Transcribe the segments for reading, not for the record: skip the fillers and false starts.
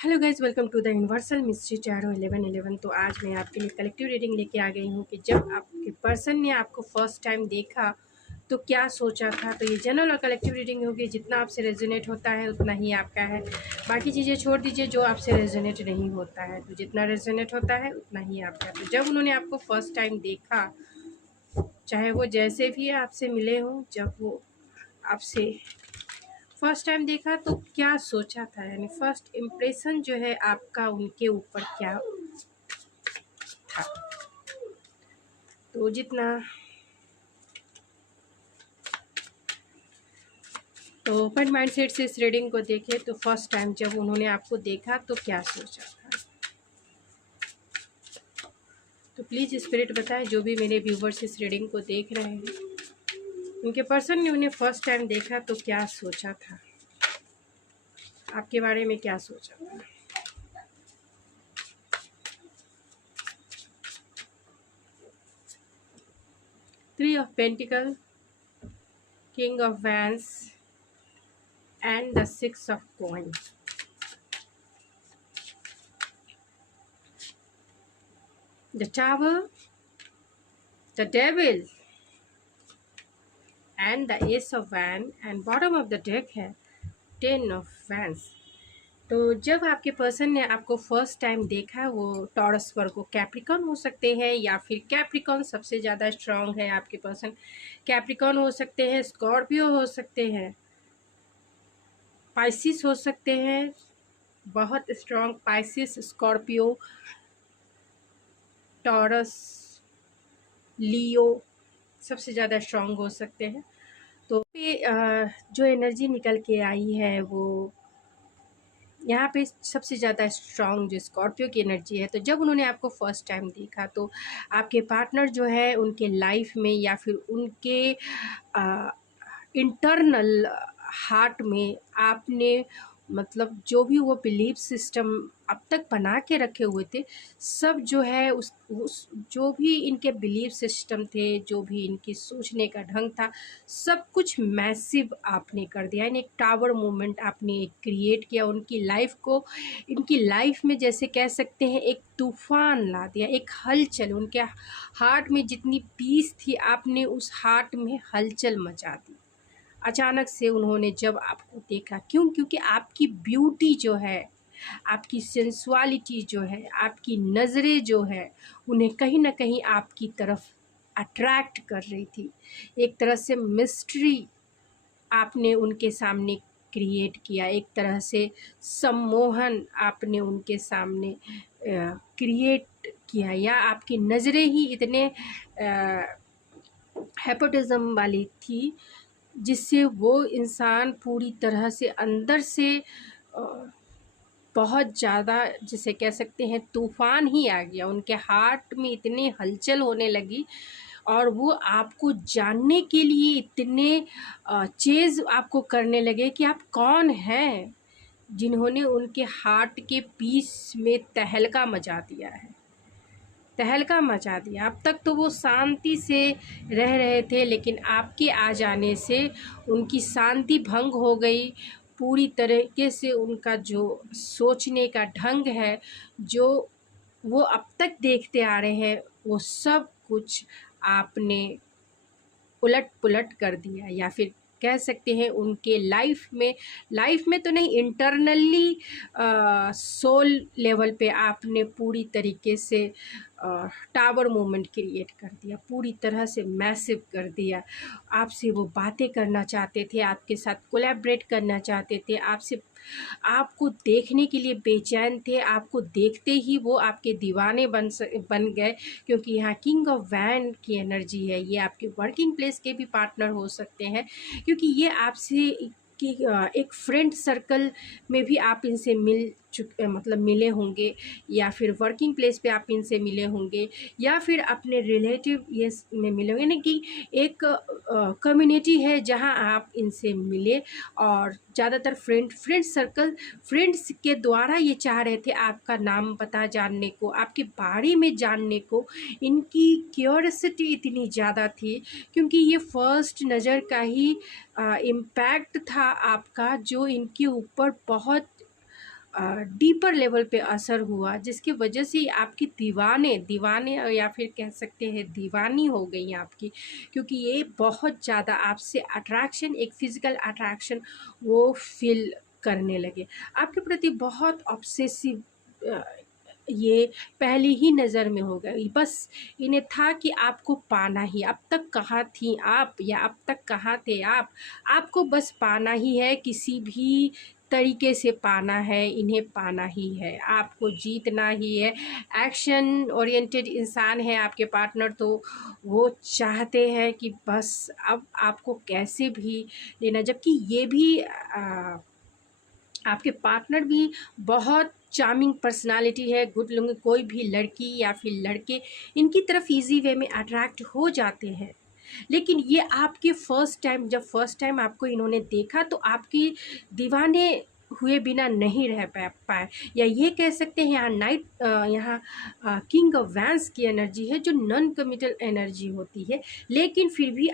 Hello guys, welcome to the universal mystery tarot 1111। तो आज मैं आपके लिए कलेक्टिव रीडिंग लेके आ गई हूँ कि जब आपके पर्सन ने आपको फर्स्ट टाइम देखा तो क्या सोचा था। तो ये जनरल और कलेक्टिव रीडिंग होगी। जितना आपसे रेजोनेट होता है उतना ही आपका है, बाकी चीज़ें छोड़ दीजिए जो आपसे रेजोनेट नहीं होता है। तो जितना रेजोनेट होता है उतना ही आपका है। तो जब उन्होंने आपको फर्स्ट टाइम देखा, चाहे वो जैसे भी आपसे मिले हों, जब वो आपसे फर्स्ट टाइम देखा तो क्या सोचा था, यानी फर्स्ट इम्प्रेशन जो है आपका उनके ऊपर क्या था। तो जितना तो ओपन माइंडसेट से इस रीडिंग को देखें तो फर्स्ट टाइम जब उन्होंने आपको देखा तो क्या सोचा था। तो प्लीज़ स्पिरिट बताएं, जो भी मेरे व्यूवर्स इस रीडिंग को देख रहे हैं, उनके पर्सन ने उन्हें फर्स्ट टाइम देखा तो क्या सोचा था, आपके बारे में क्या सोचा था। 3 of pentacle, king of vents and the 6 of coins. The Tower, the Devil and the Ace of Wands, and bottom of the deck है 10 of Wands। तो जब आपके पर्सन ने आपको फर्स्ट टाइम देखा, वो टॉरस वर्गो कैप्रिकॉन हो सकते हैं, या फिर कैप्रिकॉन सबसे ज़्यादा स्ट्रांग है आपके पर्सन। कैप्रिकॉन हो सकते हैं, स्कॉर्पियो हो सकते हैं, पाइसिस हो सकते हैं, बहुत स्ट्रांग पाइसिस, स्कॉर्पियो, टॉरस, लियो सबसे ज़्यादा स्ट्रांग हो सकते हैं। तो पे जो एनर्जी निकल के आई है वो यहाँ पे सबसे ज़्यादा स्ट्रांग जो स्कॉर्पियो की एनर्जी है। तो जब उन्होंने आपको फर्स्ट टाइम देखा तो आपके पार्टनर जो है उनके लाइफ में, या फिर उनके इंटरनल हार्ट में आपने, मतलब जो भी वो बिलीफ सिस्टम अब तक बना के रखे हुए थे, सब जो है उस जो भी इनके बिलीफ सिस्टम थे, जो भी इनकी सोचने का ढंग था, सब कुछ मैसिव आपने कर दिया। यानी एक टावर मूवमेंट आपने क्रिएट किया उनकी लाइफ को, इनकी लाइफ में जैसे कह सकते हैं एक तूफान ला दिया, एक हलचल। उनके हार्ट में जितनी पीस थी, आपने उस हार्ट में हलचल मचा दी। अचानक से उन्होंने जब आपको देखा, क्योंकि आपकी ब्यूटी जो है, आपकी सेंसुअलिटी जो है, आपकी नज़रें जो है, उन्हें कहीं ना कहीं आपकी तरफ अट्रैक्ट कर रही थी। एक तरह से मिस्ट्री आपने उनके सामने क्रिएट किया, एक तरह से सम्मोहन आपने उनके सामने क्रिएट किया, या आपकी नज़रें ही इतने हेपोटिज्म वाली थी जिससे वो इंसान पूरी तरह से अंदर से बहुत ज़्यादा, जिसे कह सकते हैं तूफान ही आ गया। उनके हार्ट में इतनी हलचल होने लगी और वो आपको जानने के लिए इतने चेज़ आपको करने लगे कि आप कौन हैं, जिन्होंने उनके हार्ट के पीस में तहलका मचा दिया है, तहलका मचा दिया। अब तक तो वो शांति से रह रहे थे, लेकिन आपके आ जाने से उनकी शांति भंग हो गई। पूरी तरीके से उनका जो सोचने का ढंग है, जो वो अब तक देखते आ रहे हैं, वो सब कुछ आपने उलट पुलट कर दिया, या फिर कह सकते हैं उनके लाइफ में तो नहीं, इंटरनली सोल लेवल पे आपने पूरी तरीके से टावर मूवमेंट क्रिएट कर दिया, पूरी तरह से मैसिव कर दिया। आपसे वो बातें करना चाहते थे, आपके साथ कोलैबोरेट करना चाहते थे, आपको देखने के लिए बेचैन थे। आपको देखते ही वो आपके दीवाने बन गए, क्योंकि यहाँ किंग ऑफ वैन की एनर्जी है। ये आपके वर्किंग प्लेस के भी पार्टनर हो सकते हैं, क्योंकि ये आपसे कि एक फ्रेंड सर्कल में भी आप इनसे मतलब मिले होंगे, या फिर वर्किंग प्लेस पे आप इनसे मिले होंगे, या फिर अपने रिलेटिव ये में मिले होंगे। यानी कि एक कम्युनिटी है जहां आप इनसे मिले, और ज़्यादातर फ्रेंड सर्कल, फ्रेंड्स के द्वारा ये चाह रहे थे आपका नाम पता जानने को, आपके बारे में जानने को। इनकी क्यूरियोसिटी इतनी ज़्यादा थी, क्योंकि ये फर्स्ट नज़र का ही इम्पैक्ट था आपका, जो इनके ऊपर बहुत डीपर लेवल पे असर हुआ, जिसकी वजह से आपकी दीवाने दीवाने या फिर कह सकते हैं दीवानी हो गई आपकी, क्योंकि ये बहुत ज़्यादा आपसे अट्रैक्शन, एक फ़िज़िकल अट्रैक्शन वो फील करने लगे आपके प्रति, बहुत ऑब्सेसिव। ये पहली ही नज़र में हो गई, बस इन्हें था कि आपको पाना ही। अब तक कहाँ थी आप, या अब तक कहाँ थे आप, आपको बस पाना ही है, किसी भी तरीके से पाना है, इन्हें पाना ही है, आपको जीतना ही है। एक्शन ओरिएंटेड इंसान है आपके पार्टनर, तो वो चाहते हैं कि बस अब आपको कैसे भी लेना, जबकि ये भी आपके पार्टनर भी बहुत चार्मिंग पर्सनालिटी है, गुड लुकिंग, कोई भी लड़की या फिर लड़के इनकी तरफ इजी वे में अट्रैक्ट हो जाते हैं। लेकिन ये आपके फर्स्ट टाइम, जब फर्स्ट टाइम आपको इन्होंने देखा तो आपकी दीवाने हुए बिना नहीं रह पाए, या ये कह सकते हैं यहाँ नाइट, यहाँ किंग ऑफ वैंस की एनर्जी है, जो नॉन कमिटल एनर्जी होती है। लेकिन फिर भी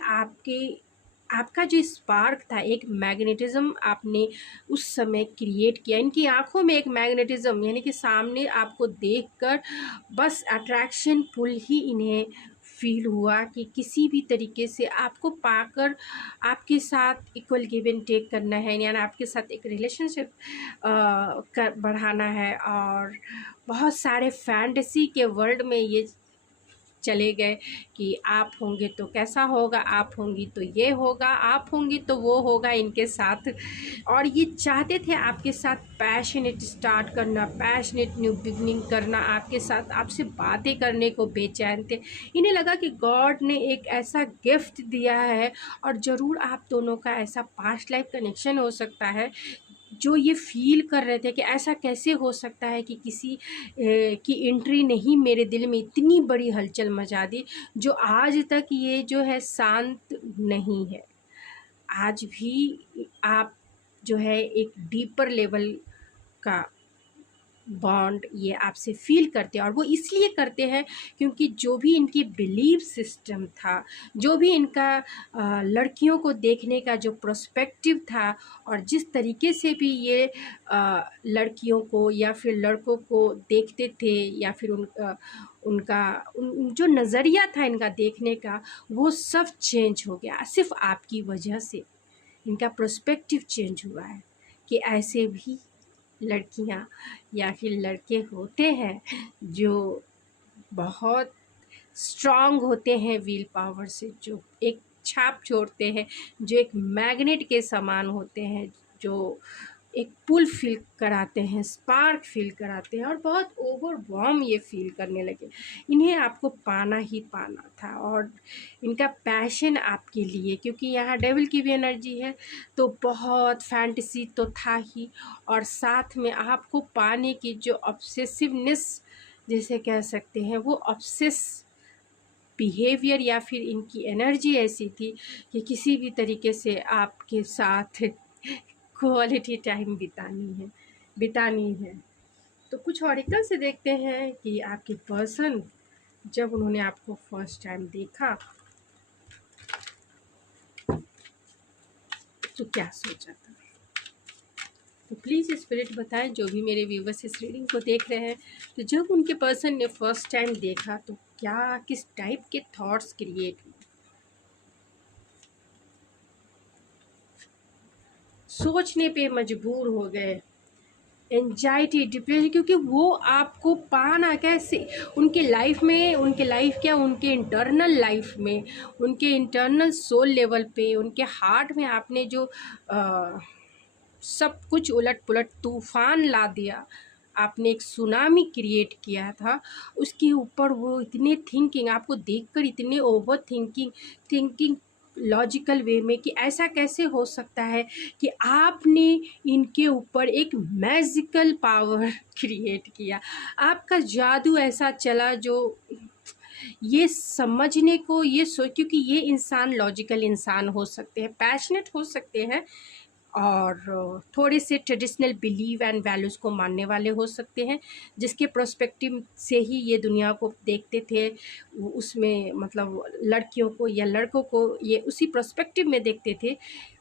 आपका जो स्पार्क था, एक मैग्नेटिज्म आपने उस समय क्रिएट किया, इनकी आंखों में एक मैग्नेटिज्म, यानी कि सामने आपको देखकर बस अट्रैक्शन पुल ही इन्हें फील हुआ कि किसी भी तरीके से आपको पाकर आपके साथ इक्वल गिव एंड टेक करना है, यानी आपके साथ एक रिलेशनशिप कर बढ़ाना है। और बहुत सारे फैंटेसी के वर्ल्ड में ये चले गए कि आप होंगे तो कैसा होगा, आप होंगी तो ये होगा, आप होंगी तो वो होगा इनके साथ। और ये चाहते थे आपके साथ पैशनेट स्टार्ट करना, पैशनेट न्यू बिगनिंग करना, आपके साथ आपसे बातें करने को बेचैन थे। इन्हें लगा कि गॉड ने एक ऐसा गिफ्ट दिया है, और ज़रूर आप दोनों का ऐसा पास्ट लाइफ कनेक्शन हो सकता है, जो ये फील कर रहे थे कि ऐसा कैसे हो सकता है कि किसी की एंट्री नहीं मेरे दिल में इतनी बड़ी हलचल मचा दी, जो आज तक ये जो है शांत नहीं है। आज भी आप जो है एक डीपर लेवल का बॉन्ड ये आपसे फील करते हैं, और वो इसलिए करते हैं क्योंकि जो भी इनकी बिलीव सिस्टम था, जो भी इनका लड़कियों को देखने का जो प्रोस्पेक्टिव था, और जिस तरीके से भी ये लड़कियों को या फिर लड़कों को देखते थे, या फिर उनका जो नज़रिया था इनका देखने का, वो सब चेंज हो गया सिर्फ आपकी वजह से। इनका प्रोस्पेक्टिव चेंज हुआ है कि ऐसे भी लड़कियां या फिर लड़के होते हैं जो बहुत स्ट्रांग होते हैं विल पावर से, जो एक छाप छोड़ते हैं, जो एक मैग्नेट के समान होते हैं, जो एक पुल फील कराते हैं, स्पार्क फील कराते हैं, और बहुत ओवर वार्म ये फील करने लगे। इन्हें आपको पाना ही पाना था, और इनका पैशन आपके लिए, क्योंकि यहाँ डेविल की भी एनर्जी है, तो बहुत फैंटेसी तो था ही, और साथ में आपको पाने की जो ऑब्सेसिवनेस जैसे कह सकते हैं, वो ऑब्सेस बिहेवियर या फिर इनकी एनर्जी ऐसी थी कि किसी भी तरीके से आपके साथ क्वालिटी टाइम बितानी है। तो कुछ ऑरिकल से देखते हैं कि आपके पर्सन जब उन्होंने आपको फर्स्ट टाइम देखा तो क्या सोचा था। तो प्लीज़ स्पिरिट बताएं, जो भी मेरे व्यूवर्स इस रीडिंग को देख रहे हैं, तो जब उनके पर्सन ने फर्स्ट टाइम देखा तो क्या, किस टाइप के थॉट्स क्रिएट हुए, सोचने पे मजबूर हो गए, एंजाइटी, डिप्रेशन, क्योंकि वो आपको पाना कैसे, उनके लाइफ में, उनके लाइफ क्या, उनके इंटरनल लाइफ में, उनके इंटरनल सोल लेवल पे, उनके हार्ट में आपने जो सब कुछ उलट पुलट तूफान ला दिया, आपने एक सुनामी क्रिएट किया था, उसके ऊपर वो इतने थिंकिंग, आपको देखकर इतने ओवर थिंकिंग लॉजिकल वे में कि ऐसा कैसे हो सकता है कि आपने इनके ऊपर एक मैजिकल पावर क्रिएट किया, आपका जादू ऐसा चला जो ये समझने को, ये क्योंकि ये इंसान लॉजिकल इंसान हो सकते हैं, पैशनेट हो सकते हैं, और थोड़े से ट्रेडिशनल बिलीव एंड वैल्यूज़ को मानने वाले हो सकते हैं, जिसके प्रोस्पेक्टिव से ही ये दुनिया को देखते थे, उसमें मतलब लड़कियों को या लड़कों को ये उसी प्रोस्पेक्टिव में देखते थे।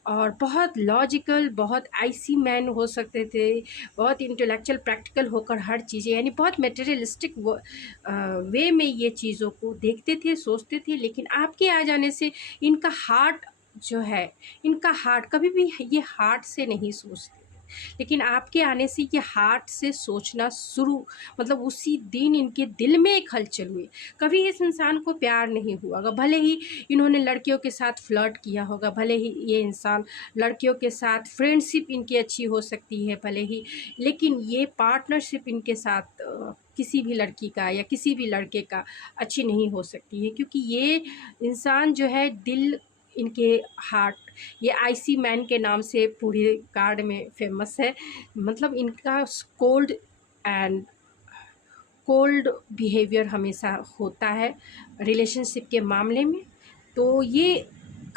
और बहुत लॉजिकल, बहुत आईसी मैन हो सकते थे, बहुत इंटेलेक्चुअल, प्रैक्टिकल होकर हर चीज़ें, यानी बहुत मटेरियलिस्टिक वे में ये चीज़ों को देखते थे, सोचते थे। लेकिन आपके आ जाने से इनका हार्ट जो है, इनका हार्ट कभी भी ये हार्ट से नहीं सोचते, लेकिन आपके आने से ये हार्ट से सोचना शुरू, मतलब उसी दिन इनके दिल में एक हलचल हुई। कभी इस इंसान को प्यार नहीं हुआ होगा, भले ही इन्होंने लड़कियों के साथ फ्लर्ट किया होगा, भले ही ये इंसान लड़कियों के साथ फ्रेंडशिप इनकी अच्छी हो सकती है भले ही, लेकिन ये पार्टनरशिप इनके साथ किसी भी लड़की का या किसी भी लड़के का अच्छी नहीं हो सकती है, क्योंकि ये इंसान जो है दिल, इनके हार्ट, ये आईसी मैन के नाम से पूरे कार्ड में फेमस है। मतलब इनका कोल्ड एंड कोल्ड बिहेवियर हमेशा होता है रिलेशनशिप के मामले में। तो ये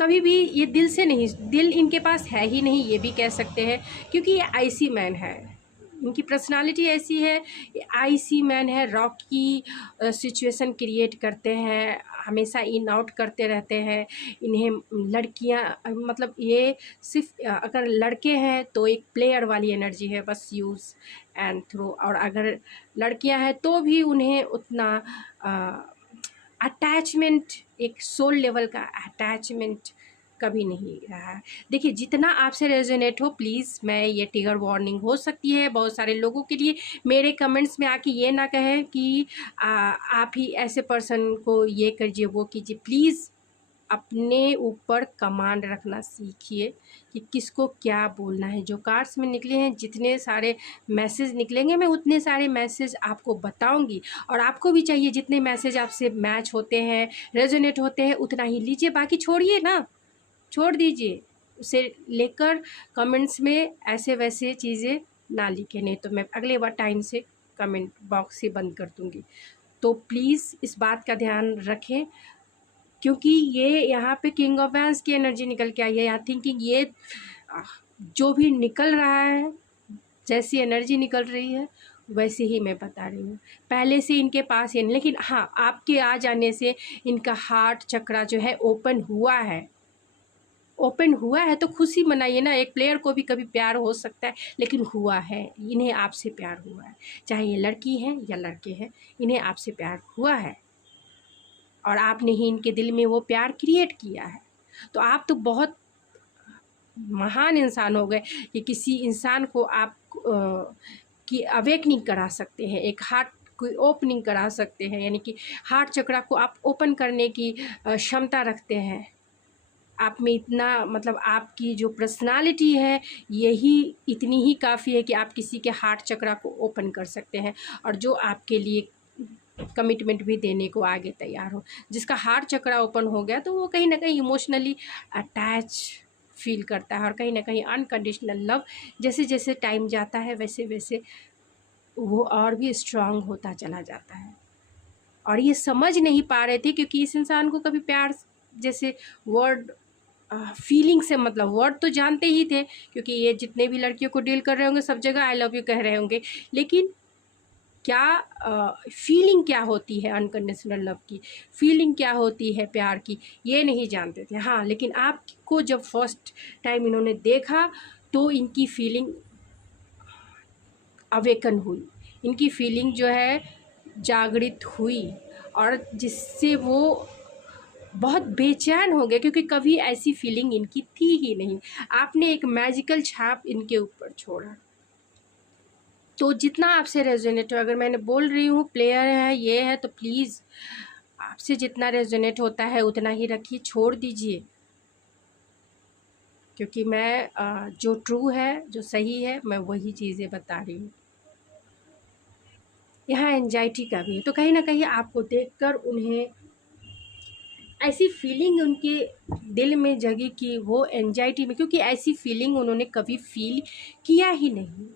कभी भी ये दिल से नहीं, दिल इनके पास है ही नहीं ये भी कह सकते हैं, क्योंकि ये आईसी मैन है, इनकी पर्सनालिटी ऐसी है, आईसी मैन है, रॉकी सिचुएशन क्रिएट करते हैं, हमेशा इन आउट करते रहते हैं। इन्हें लड़कियां, मतलब ये सिर्फ अगर लड़के हैं तो एक प्लेयर वाली एनर्जी है, बस यूज़ एंड थ्रो, और अगर लड़कियां हैं तो भी उन्हें उतना अटैचमेंट, एक सोल लेवल का अटैचमेंट कभी नहीं रहा है। देखिए, जितना आपसे रेजोनेट हो, प्लीज़, मैं ये ट्रिगर वार्निंग हो सकती है बहुत सारे लोगों के लिए, मेरे कमेंट्स में आके ये ना कहें कि आप ही ऐसे पर्सन को ये कीजिए वो कीजिए। प्लीज़ अपने ऊपर कमांड रखना सीखिए कि किसको क्या बोलना है। जो कार्ड्स में निकले हैं, जितने सारे मैसेज निकलेंगे, मैं उतने सारे मैसेज आपको बताऊंगी, और आपको भी चाहिए जितने मैसेज आपसे मैच होते हैं, रेजोनेट होते हैं, उतना ही लीजिए, बाकी छोड़िए ना, छोड़ दीजिए। उसे लेकर कमेंट्स में ऐसे वैसे चीज़ें ना लिखें, नहीं तो मैं अगले बार टाइम से कमेंट बॉक्स ही बंद कर दूँगी। तो प्लीज़ इस बात का ध्यान रखें, क्योंकि ये यहाँ पे किंग ऑफ वैंस की एनर्जी निकल के आई है। यहाँ थिंकिंग, ये जो भी निकल रहा है, जैसी एनर्जी निकल रही है वैसे ही मैं बता रही हूँ। पहले से इनके पास ये नहीं, लेकिन हाँ, आपके आ जाने से इनका हार्ट चक्रा जो है ओपन हुआ है। ओपन हुआ है तो खुशी मनाइए ना। एक प्लेयर को भी कभी प्यार हो सकता है, लेकिन हुआ है, इन्हें आपसे प्यार हुआ है, चाहे ये लड़की है या लड़के हैं, इन्हें आपसे प्यार हुआ है, और आपने ही इनके दिल में वो प्यार क्रिएट किया है। तो आप तो बहुत महान इंसान हो गए कि किसी इंसान को आप की अवेकनिंग करा सकते हैं, एक हार्ट कोई ओपनिंग करा सकते हैं, यानी कि हार्ट चक्रा को आप ओपन करने की क्षमता रखते हैं। आप में इतना, मतलब आपकी जो पर्सनालिटी है, यही इतनी ही काफ़ी है कि आप किसी के हार्ट चक्रा को ओपन कर सकते हैं, और जो आपके लिए कमिटमेंट भी देने को आगे तैयार हो। जिसका हार्ट चक्रा ओपन हो गया तो वो कहीं ना कहीं इमोशनली अटैच फील करता है, और कहीं ना कहीं अनकंडीशनल लव जैसे जैसे टाइम जाता है वैसे वैसे वो और भी स्ट्रांग होता चला जाता है। और ये समझ नहीं पा रहे थे, क्योंकि इस इंसान को कभी प्यार जैसे वर्ड, फीलिंग से मतलब वर्ड तो जानते ही थे, क्योंकि ये जितने भी लड़कियों को डील कर रहे होंगे सब जगह आई लव यू कह रहे होंगे, लेकिन क्या फीलिंग क्या होती है अनकंडीशनल लव की, फीलिंग क्या होती है प्यार की, ये नहीं जानते थे। हाँ, लेकिन आपको जब फर्स्ट टाइम इन्होंने देखा तो इनकी फीलिंग अवेकन हुई, इनकी फीलिंग जो है जागृत हुई, और जिससे वो बहुत बेचैन हो गए, क्योंकि कभी ऐसी फीलिंग इनकी थी ही नहीं। आपने एक मैजिकल छाप इनके ऊपर छोड़ा। तो जितना आपसे रेजोनेट हो, अगर मैंने बोल रही हूँ प्लेयर है ये है, तो प्लीज़ आपसे जितना रेजोनेट होता है उतना ही रखिए, छोड़ दीजिए, क्योंकि मैं जो ट्रू है, जो सही है, मैं वही चीज़ें बता रही हूँ। यहाँ एंजाइटी का भी है, तो कहीं ना कहीं आपको देखकर उन्हें ऐसी फीलिंग उनके दिल में जगी कि वो एंजाइटी में, क्योंकि ऐसी फीलिंग उन्होंने कभी फील किया ही नहीं,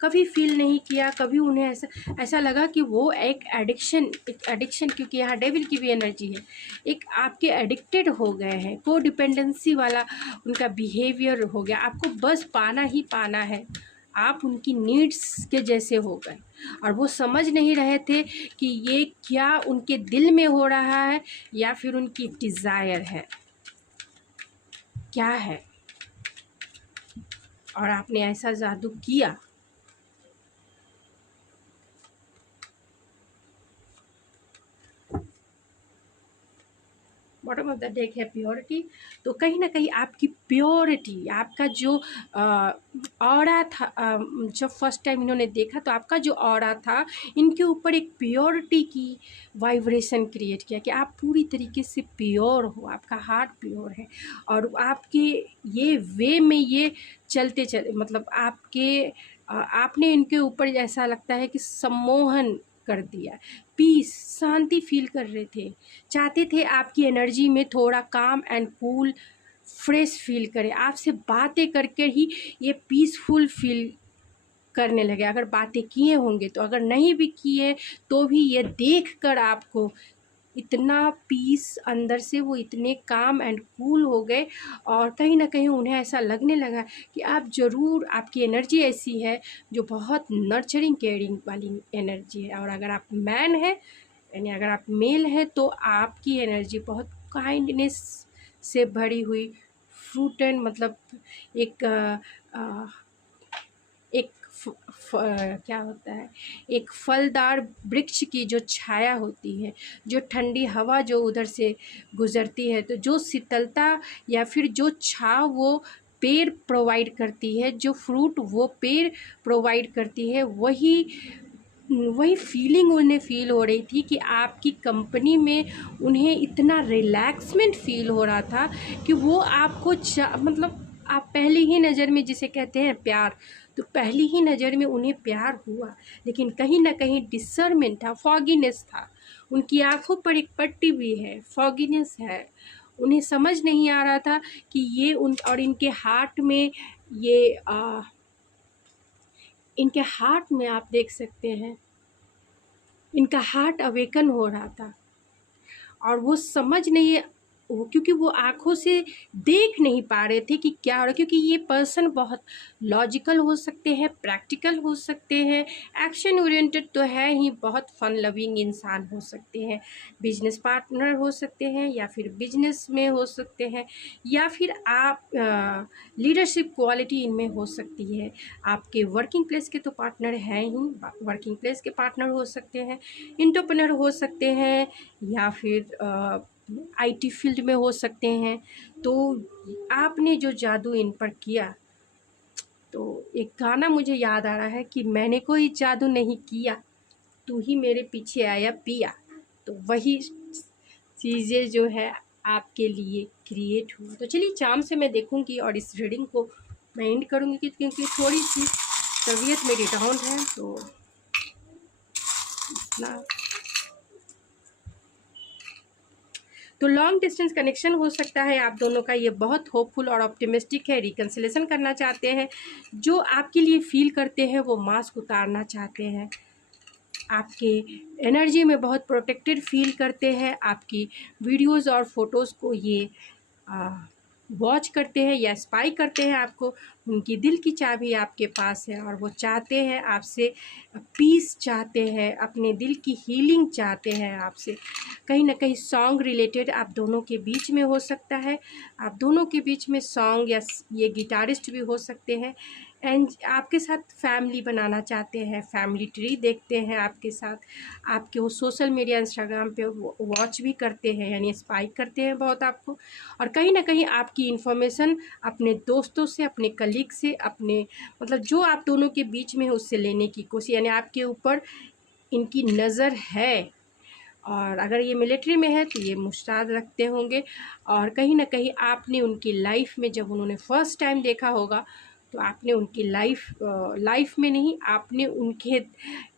कभी फील नहीं किया, कभी उन्हें ऐसा लगा कि वो एक एडिक्शन, क्योंकि यहाँ डेविल की भी एनर्जी है, एक आपके एडिक्टेड हो गए हैं, को डिपेंडेंसी वाला उनका बिहेवियर हो गया, आपको बस पाना ही पाना है, आप उनकी नीड्स के जैसे हो गए, और वो समझ नहीं रहे थे कि ये क्या उनके दिल में हो रहा है या फिर उनकी डिज़ायर है, क्या है। और आपने ऐसा जादू किया। बॉटम ऑफ द डेक है प्योरिटी। तो कहीं ना कहीं आपकी प्योरिटी, आपका जो ऑरा था, जब फर्स्ट टाइम इन्होंने देखा तो आपका जो ऑरा था, इनके ऊपर एक प्योरिटी की वाइब्रेशन क्रिएट किया कि आप पूरी तरीके से प्योर हो, आपका हार्ट प्योर है। और आपके ये वे में ये चलते चल मतलब आपने इनके ऊपर ऐसा लगता है कि सम्मोहन कर दिया, पीस, शांति फील कर रहे थे, चाहते थे आपकी एनर्जी में थोड़ा काम एंड कूल फ्रेश फील करे। आपसे बातें करके ही ये पीसफुल फील करने लगे, अगर बातें किए होंगे तो, अगर नहीं भी किए तो भी ये देख कर आपको इतना पीस अंदर से, वो इतने काम एंड कूल हो गए। और कहीं ना कहीं उन्हें ऐसा लगने लगा कि आप ज़रूर, आपकी एनर्जी ऐसी है जो बहुत नर्चरिंग केयरिंग वाली एनर्जी है। और अगर आप मैन है, यानी अगर आप मेल हैं, तो आपकी एनर्जी बहुत काइंडनेस से भरी हुई, फ्रूट एंड मतलब एक एक क्या होता है, एक फलदार वृक्ष की जो छाया होती है, जो ठंडी हवा जो उधर से गुजरती है, तो जो शीतलता या फिर जो छाव वो पेड़ प्रोवाइड करती है, जो फ्रूट वो पेड़ प्रोवाइड करती है, वही फीलिंग उन्हें फ़ील हो रही थी कि आपकी कंपनी में उन्हें इतना रिलैक्समेंट फ़ील हो रहा था कि वो आपको मतलब आप पहली ही नज़र में, जिसे कहते हैं प्यार, तो पहली ही नज़र में उन्हें प्यार हुआ। लेकिन कहीं ना कहीं डिसर्नमेंट था, फॉगीनेस था, उनकी आंखों पर एक पट्टी भी है, फॉगीनेस है। उन्हें समझ नहीं आ रहा था कि ये उन, और इनके हार्ट में ये इनके हार्ट में आप देख सकते हैं, इनका हार्ट अवेकन हो रहा था। और वो समझ नहीं, वो क्योंकि वो आँखों से देख नहीं पा रहे थे कि क्या हो रहा है, क्योंकि ये पर्सन बहुत लॉजिकल हो सकते हैं, प्रैक्टिकल हो सकते हैं, एक्शन ओरिएंटेड तो है ही, बहुत फन लविंग इंसान हो सकते हैं, बिजनेस पार्टनर हो सकते हैं, या फिर बिजनेस में हो सकते हैं, या फिर आप लीडरशिप क्वालिटी इनमें हो सकती है। आपके वर्किंग प्लेस के तो पार्टनर हैं ही, वर्किंग प्लेस के पार्टनर हो सकते हैं, एंटरप्रेन्योर हो सकते हैं, या फिर आईटी फील्ड में हो सकते हैं। तो आपने जो जादू इन पर किया, तो एक गाना मुझे याद आ रहा है कि मैंने कोई जादू नहीं किया, तू ही मेरे पीछे आया पिया। तो वही चीज़ें जो है आपके लिए क्रिएट हुआ। तो चलिए चाम से मैं देखूंगी और इस रीडिंग को मैं एंड करूंगी, क्योंकि थोड़ी सी तबीयत मेरी डाउन है, तो इतना। तो लॉन्ग डिस्टेंस कनेक्शन हो सकता है आप दोनों का, ये बहुत होपफुल और ऑप्टिमिस्टिक है, रिकन्सिलेशन करना चाहते हैं, जो आपके लिए फील करते हैं वो मास्क उतारना चाहते हैं, आपके एनर्जी में बहुत प्रोटेक्टेड फील करते हैं, आपकी वीडियोस और फोटोज़ को ये वॉच करते हैं या स्पाई करते हैं आपको। उनकी दिल की चाबी आपके पास है और वो चाहते हैं आपसे पीस, चाहते हैं अपने दिल की हीलिंग, चाहते हैं आपसे। कहीं ना कहीं सॉन्ग रिलेटेड आप दोनों के बीच में हो सकता है, आप दोनों के बीच में सॉन्ग, या ये गिटारिस्ट भी हो सकते हैं, एंड आपके साथ फैमिली बनाना चाहते हैं, फैमिली ट्री देखते हैं आपके साथ, आपके वो सोशल मीडिया इंस्टाग्राम पे वॉच भी करते हैं, यानी स्पाई करते हैं बहुत आपको। और कहीं ना कहीं आपकी इन्फॉर्मेशन अपने दोस्तों से, अपने कलीग से, अपने मतलब जो आप दोनों के बीच में है उससे लेने की कोशिश, यानी आपके ऊपर इनकी नज़र है। और अगर ये मिलिट्री में है तो ये मुश्ताद रखते होंगे, और कहीं ना कहीं आपने उनकी लाइफ में, जब उन्होंने फर्स्ट टाइम देखा होगा, तो आपने उनकी लाइफ में नहीं, आपने उनके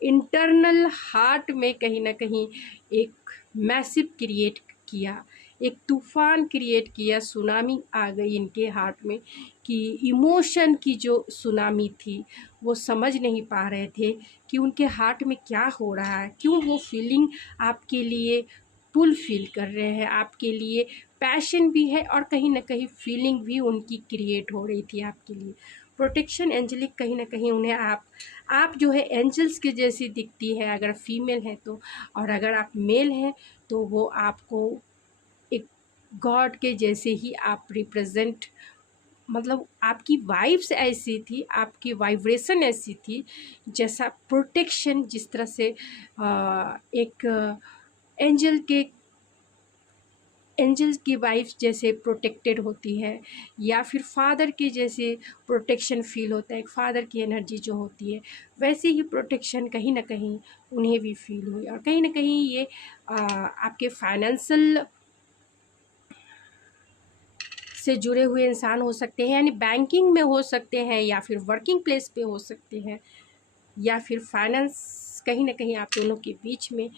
इंटरनल हार्ट में कहीं ना कहीं एक मैसिव क्रिएट किया, एक तूफ़ान क्रिएट किया, सुनामी आ गई इनके हार्ट में, कि इमोशन की जो सुनामी थी, वो समझ नहीं पा रहे थे कि उनके हार्ट में क्या हो रहा है, क्यों वो फीलिंग आपके लिए पुल फील कर रहे हैं, आपके लिए पैशन भी है और कहीं ना कहीं फीलिंग भी उनकी क्रिएट हो रही थी आपके लिए। प्रोटेक्शन एंजलिक, कहीं ना कहीं उन्हें आप जो है एंजल्स के जैसी दिखती है अगर फीमेल है तो, और अगर आप मेल हैं तो वो आपको एक गॉड के जैसे ही आप रिप्रेजेंट मतलब आपकी वाइब्स ऐसी थी, आपकी वाइब्रेशन ऐसी थी, जैसा प्रोटेक्शन, जिस तरह से एक एंजल की वाइफ जैसे प्रोटेक्टेड होती है, या फिर फादर के जैसे प्रोटेक्शन फील होता है, एक फादर की एनर्जी जो होती है, वैसे ही प्रोटेक्शन कहीं ना कहीं उन्हें भी फील हुई। और कहीं ना कहीं ये आपके फाइनेंशियल से जुड़े हुए इंसान हो सकते हैं, यानी बैंकिंग में हो सकते हैं, या फिर वर्किंग प्लेस पे हो सकते हैं, या फिर फाइनेंस कहीं ना कहीं आप दोनों के बीच में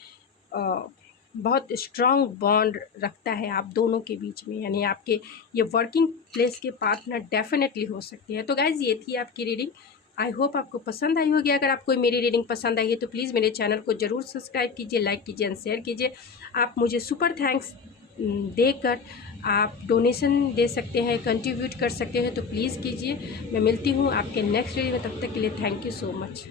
बहुत स्ट्रॉन्ग बॉन्ड रखता है आप दोनों के बीच में, यानी आपके ये वर्किंग प्लेस के पार्टनर डेफिनेटली हो सकते हैं। तो गाइज़ ये थी आपकी रीडिंग। आई होप आपको पसंद आई होगी। अगर आपको मेरी रीडिंग पसंद आई है तो प्लीज़ मेरे चैनल को ज़रूर सब्सक्राइब कीजिए, लाइक कीजिए एंड शेयर कीजिए। आप मुझे सुपर थैंक्स देकर आप डोनेशन दे सकते हैं, कंट्रीब्यूट कर सकते हैं, तो प्लीज़ कीजिए। मैं मिलती हूँ आपके नेक्स्ट रीडिंग में, तब तक के लिए थैंक यू सो मच।